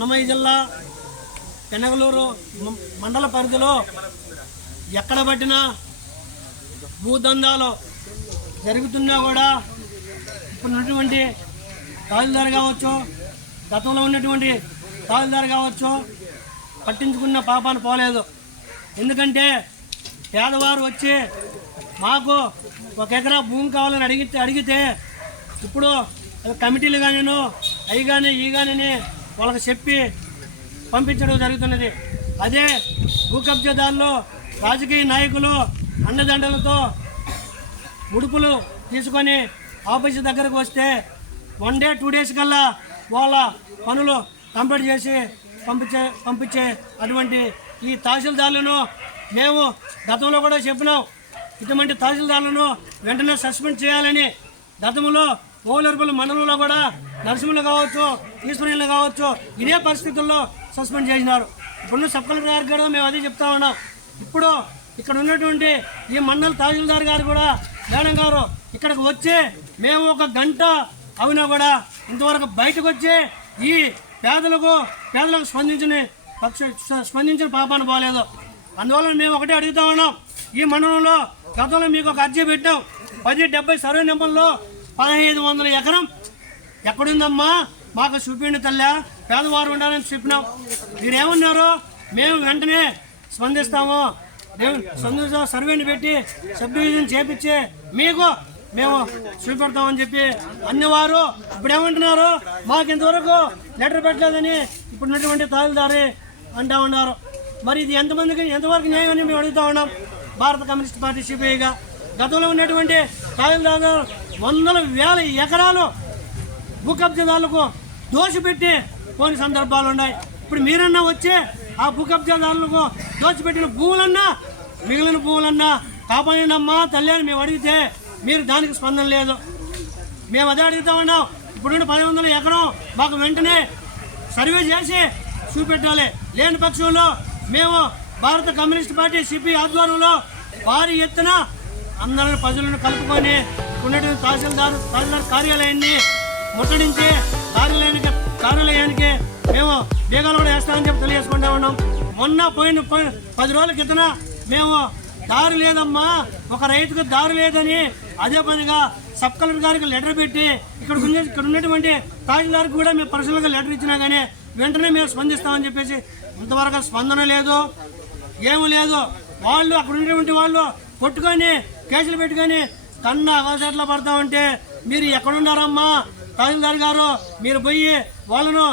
అన్నమయ్య జిల్లా పెనగలూరు మండల పరిధిలో ఎక్కడ పట్టినా భూదందాలు జరుగుతున్నా కూడా ఇప్పుడు ఉన్నటువంటి తహసీల్దార్ కావచ్చు గతంలో ఉన్నటువంటి తహసీల్దార్ కావచ్చు పట్టించుకున్న పాపాన్ని పోలేదు. ఎందుకంటే పేదవారు వచ్చి మాకు ఒక ఎకరా భూమి కావాలని అడిగితే అడిగితే ఇప్పుడు కమిటీలు కానీ అవి కానీ ఈ కానీ వాళ్ళకి చెప్పి పంపించడం జరుగుతున్నది. అదే భూ కబ్జాదారులు రాజకీయ నాయకులు అండదండలతో ఉడుపులు తీసుకొని ఆఫీస్ దగ్గరకు వస్తే వన్ డే టూ డేస్ కల్లా వాళ్ళ పనులు కంప్లీట్ చేసి పంపించే పంపించే అటువంటి ఈ తహసీల్దారులను మేము గతంలో కూడా చెప్పినాం. ఇటువంటి తహసీల్దారులను వెంటనే సస్పెండ్ చేయాలని గతంలో ఓలర్పల్లి మండలంలో కూడా నరసింహులు కావచ్చు ఈశ్వరీలు కావచ్చు ఇదే పరిస్థితుల్లో సస్పెండ్ చేసినారు. ఇప్పుడు సబ్ కలెక్టర్ గారికి కూడా మేము అదే చెప్తా ఉన్నాం. ఇప్పుడు ఇక్కడ ఉన్నటువంటి ఈ మండల తహసీల్దార్ గారు కూడా మేడం గారు ఇక్కడికి వచ్చి మేము ఒక గంట అవునా కూడా ఇంతవరకు బయటకు వచ్చి ఈ పేదలకు పేదలకు స్పందించిన పక్ష స్పందించిన పాపాన్ని పోలేదు. అందువల్ల మేము ఒకటే అడుగుతా ఉన్నాం. ఈ మండలంలో గతంలో మీకు ఒక అర్జీ పెట్టాం. పది డెబ్బై సర్వే నెంబర్లో పదహైదు వందల ఎకరం. ఎక్కడుందమ్మా? మాకు చూపిండి తల్లి పేదవారు ఉండాలని చెప్పినాం. మీరేమన్నారు మేము వెంటనే స్పందిస్తాము. మేము స్పందిస్తాం సర్వేని పెట్టి సబ్ డివిజన్ చేపించి మీకు మేము చూపెడతామని చెప్పి అన్నవారు ఇప్పుడు ఏమంటున్నారు మాకు ఇంతవరకు లెటర్ పెట్టలేదని ఇప్పుడున్నటువంటి ఉన్నటువంటి అంటూ అంటా ఉన్నారు. మరి ఇది ఎంతమందికి ఎంతవరకు న్యాయం అని మేము అడుగుతా ఉన్నాం. భారత కమ్యూనిస్ట్ పార్టీ సిపిఐగా. గతంలో ఉన్నటువంటి తహసీల్దారు వందల వేల ఎకరాలు భూ కబ్జాదారులకు దోషపెట్టి కొన్ని సందర్భాలు ఉన్నాయి. ఇప్పుడు మీరన్నా వచ్చి ఆ భూ కబ్జాదారులకు దోషపెట్టిన భూములన్నా మిగిలిన భూములన్నా కాపాడినమ్మా తల్లి అని మేము అడిగితే మీరు దానికి స్పందన లేదు. మేము అదే అడుగుతా ఉన్నాం. ఇప్పుడు పది వందల ఎకరం మాకు వెంటనే సర్వే చేసి చూపెట్టాలి. లేని పక్షంలో మేము భారత కమ్యూనిస్ట్ పార్టీ సిపి ఆధ్వర్యంలో భారీ ఎత్తున అందరిని ప్రజలను కలుపుకొని ఉన్నటువంటి తహసీల్దార్ తహసీల్దార్ కార్యాలయాన్ని ముట్టడించి కార్యాలయానికి కార్యాలయానికి మేము బీగాలు కూడా వేస్తామని చెప్పి తెలియజేసుకుంటా ఉన్నాం. మొన్న పోయిన పది రోజుల క్రితన మేము దారి లేదమ్మా ఒక రైతుకు దారి లేదని అదే పనిగా సబ్ కలెక్టర్ గారికి లెటర్ పెట్టి ఇక్కడ ఇక్కడ ఉన్నటువంటి తహసీల్దార్కి కూడా మేము పర్సనల్గా లెటర్ ఇచ్చినా కానీ వెంటనే మేము స్పందిస్తామని చెప్పేసి ఇంతవరకు స్పందన లేదు ఏమీ లేదు. వాళ్ళు అక్కడ ఉన్నటువంటి వాళ్ళు కొట్టుకొని కేసులు పెట్టుకొని కన్నా అవసరాలు పడతా ఉంటే మీరు ఎక్కడున్నారమ్మా? తహసీల్దార్ గారు మీరు పోయి వాళ్ళను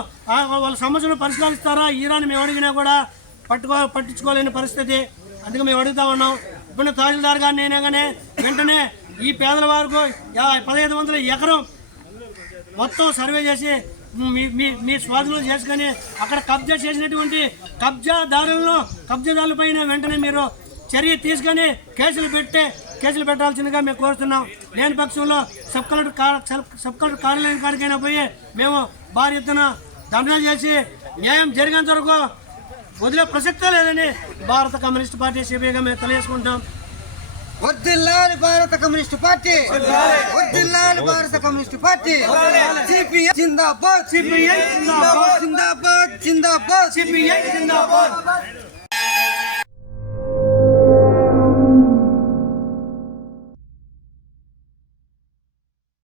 వాళ్ళ సమస్యను పరిష్కరిస్తారా? ఈరాని మేము అడిగినా కూడా పట్టుకో పట్టించుకోలేని పరిస్థితి. అందుకే మేము అడుగుతా ఉన్నాం. ఇప్పుడు తహసీల్దార్ గారిని అయినా కానీ వెంటనే ఈ పేదల వారికి పదహైదు వందల ఎకరం మొత్తం సర్వే చేసి మీ మీ మీ స్వాధీనం చేసుకొని అక్కడ కబ్జా చేసినటువంటి కబ్జాదారులను కబ్జాదారుల పైన వెంటనే మీరు చర్య తీసుకొని కేసులు పెట్టి కేసులు పెట్టాల్సిందిగా మేము కోరుతున్నాం. లేని పక్షంలో సబ్ కలెక్టర్ సబ్- కలెక్టర్ కార్యాలయం కాడికైనా పోయి మేము భారీ ఎత్తున ధర్నా చేసి న్యాయం జరిగేంత వరకు వదిలే ప్రసక్తే లేదని భారత కమ్యూనిస్ట్ పార్టీ సిబిఐగా మేము తెలియజేసుకుంటాం వర్ధిల్లాలి భారత కమ్యూనిస్ట్ పార్టీ. వర్ధిల్లాలి భారత కమ్యూనిస్ట్ పార్టీ. సిపిఎం జిందాబాద్. సిపిఐ జిందాబాద్. జిందాబాద్ జిందాబాద్. సిపిఐ జిందాబాద్.